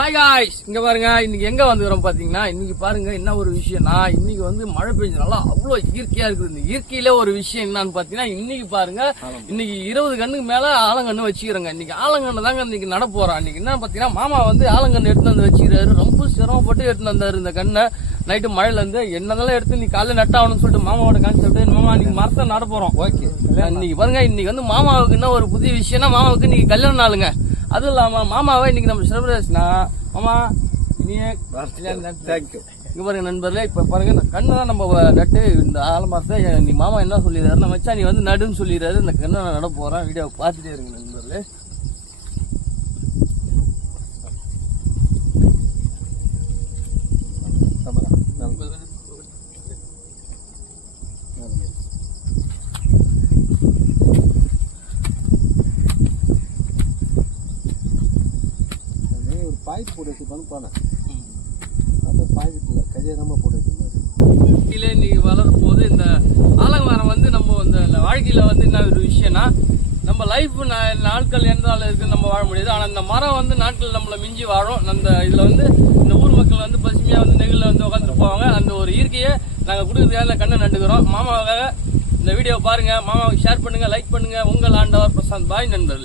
Hi guys, இங்க பாருங்க. இன்னைக்கு எங்க வந்துக்கிறோம் பாத்தீங்கன்னா, இன்னைக்கு பாருங்க என்ன ஒரு விஷயம்னா, இன்னைக்கு வந்து மழை பெஞ்சனால அவ்வளவு இயற்கையா இருக்குது. இந்த இயற்கையில ஒரு விஷயம் என்னன்னு பாத்தீங்கன்னா, இன்னைக்கு பாருங்க, இன்னைக்கு 20 கண்ணுக்கு மேல ஆலங்கண்ணு வச்சுக்கிறோங்க. இன்னைக்கு ஆலங்கண்ணு தாங்க இன்னைக்கு நட போறோம். இன்னைக்கு என்ன பாத்தீங்கன்னா, மாமா வந்து ஆலங்கண்ணு எடுத்து வந்து வச்சுக்கிறாரு. ரொம்ப சிரமப்பட்டு எடுத்து வந்தாரு இந்த கண்ணை. நைட்டு மழையில இருந்து என்னதெல்லாம் எடுத்து நீ காலைல நட்டாகணும்னு சொல்லிட்டு மாமாவோட கான்செப்ட். மாமா இன்னைக்கு மரத்தை நட போறோம். ஓகே, இன்னைக்கு பாருங்க, இன்னைக்கு வந்து மாமாவுக்கு என்ன ஒரு புதிய விஷயம்னா, மாமாவுக்கு இன்னைக்கு கல்யாண நாளுங்க. அதுவும் இல்லாம மாமாவை இன்னைக்கு நம்ம செலிப்ரேஷனா மாமா இங்க பாருங்க நண்பர்களே. இப்ப பாருங்க, இந்த கண்ணை தான் நம்ம நட்டு இந்த ஆலமரத்தை நீ மாமா என்ன சொல்லிடுறாரு, நம்ம வச்சா நீ வந்து நடுன்னு சொல்லிடுறாரு. இந்த கண்ணை நான் நட போறேன். வீடியோ பார்த்துட்டே இருங்க நண்பர்களே. பாய்ச்சி போட்டு வச்சுப்பான்னு போனேன். அதை பாய்ச்சிட்டு கையகமாக போட்டு வச்சுருந்தாரு. நீ வளரும் போது இந்த ஆலமரம் வந்து நம்ம இந்த வாழ்க்கையில வந்து என்ன ஒரு விஷயம்னா, நம்ம லைஃப் நாட்கள் எந்த நாள் இருக்கு நம்ம வாழ முடியாது. ஆனா இந்த மரம் வந்து நாட்கள் நம்மள மிஞ்சி வாழும். அந்த இதுல வந்து இந்த ஊர் மக்கள் வந்து பசுமையா வந்து நெகிழ்ல வந்து உட்காந்துட்டு போவாங்க. அந்த ஒரு இயற்கையை நாங்க கொடுக்கறதுக்காக கண்ணை நட்டுக்கிறோம். மாமாவுக்காக இந்த வீடியோ பாருங்க, மாமாவுக்கு ஷேர் பண்ணுங்க, லைக் பண்ணுங்க. உங்கள் ஆண்டவர் பிரசாந்த் பாய் நண்பர்கள்.